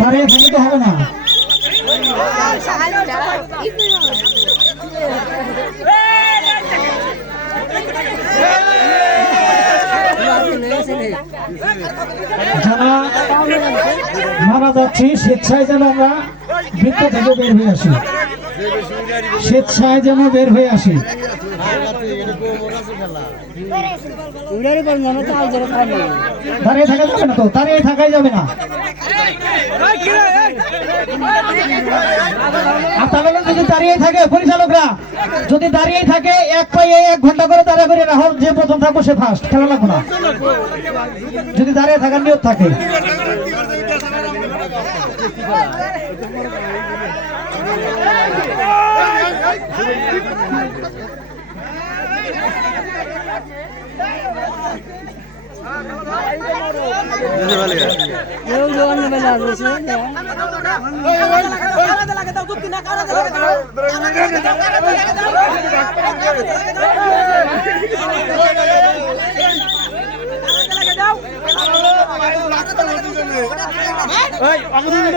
দাঁড়িয়ে থাকলে তো হবে না। যারা মারা যাচ্ছি স্বেচ্ছায় যেন আমরা বৃত্ত থেকে বের হয়ে আসি, স্বেচ্ছায় যেন বের হয়ে আসি। দাঁড়িয়ে থাকা যাবে না তো, দাঁড়িয়ে থাকাই যাবে না। আপনারা যদি দাঁড়িয়ে থাকে, পরিচালকরা যদি দাঁড়িয়ে থাকে, এক পায়ে 1 ঘন্টা করে দাঁড়া করে রাখো, যে প্রথম থাকবো সে ফার্স্ট, খেলা লাগবো না যদি দাঁড়িয়ে থাকার নিয়ত থাকে।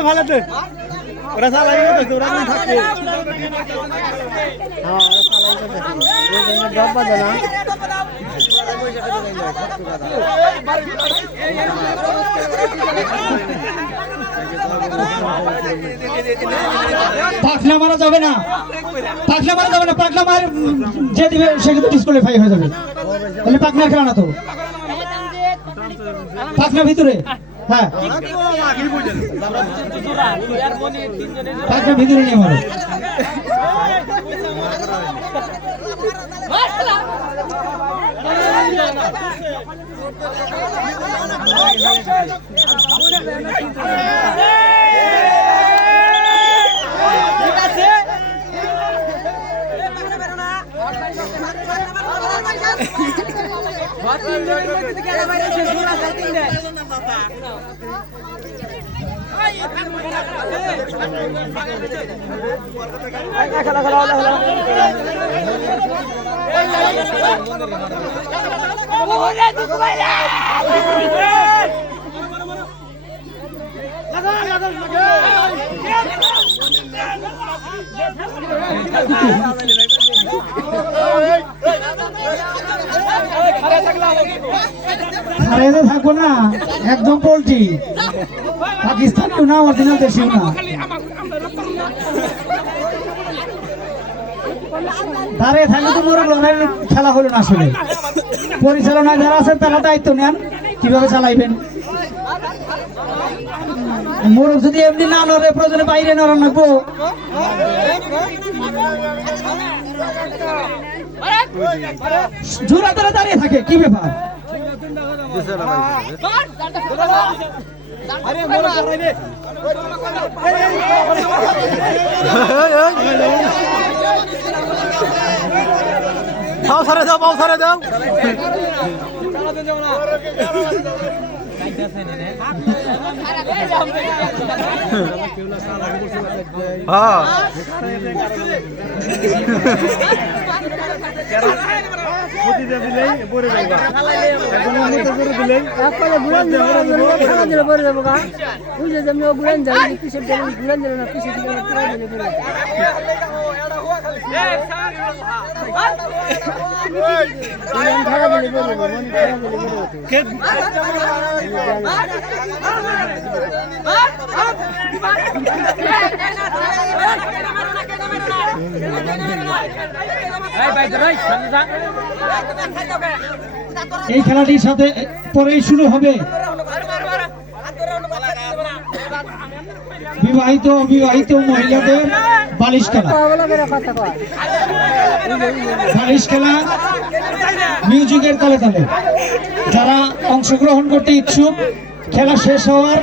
ভালো ওরা চালাই ওরা থাকবে পাখনা মারা যাবে না, পাখনা মারা যাবে না। পাখনা মার যে দিবে সে কিন্তু ডিসকোয়ালিফাই হয়ে যাবে। তাহলে পাখনার খেলা না তো, পাখনা ভিতরে। হ্যাঁ, পাখনা ভিতরে নিয়ে মারো। থাকবো না, একদম পোল্ট্রি, পাকিস্তানিও না, অরিজিনাল দেশিও না। দাঁড়িয়ে থাকলে তো মোরগ লড়াইয়ের খেলা হলো না। আসলে পরিচালনায় যারা আছেন তারা দায়িত্ব নেন কিভাবে চালাইবেন। মোরগ যদি এমনি না লড়ে, প্রয়োজনে বাইরে নড়ান রাখবো। জোড়া ধরে দাঁড়িয়ে থাকে, কি ব্যাপার? পাও সারে দাও, পাও সারে দাও। হ্যাঁ, এই খেলাটির সাথে পরেই শুরু হবে বিবাহিত অবিবাহিত মহিলাদের বালিশ খেলা। বালিশ খেলা মিউজিকের তালে তালে। যারা অংশগ্রহণ করতে ইচ্ছুক, খেলা শেষ হওয়ার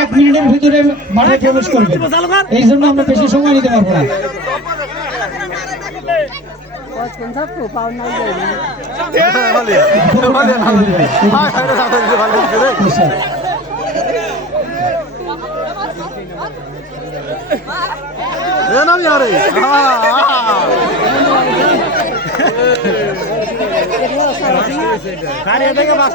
1 মিনিটের ভিতরে মাঠে প্রবেশ করবে। এই জন্য আমরা বেশি সময় নিতে পারবো না। গাড়ি থেকে বাস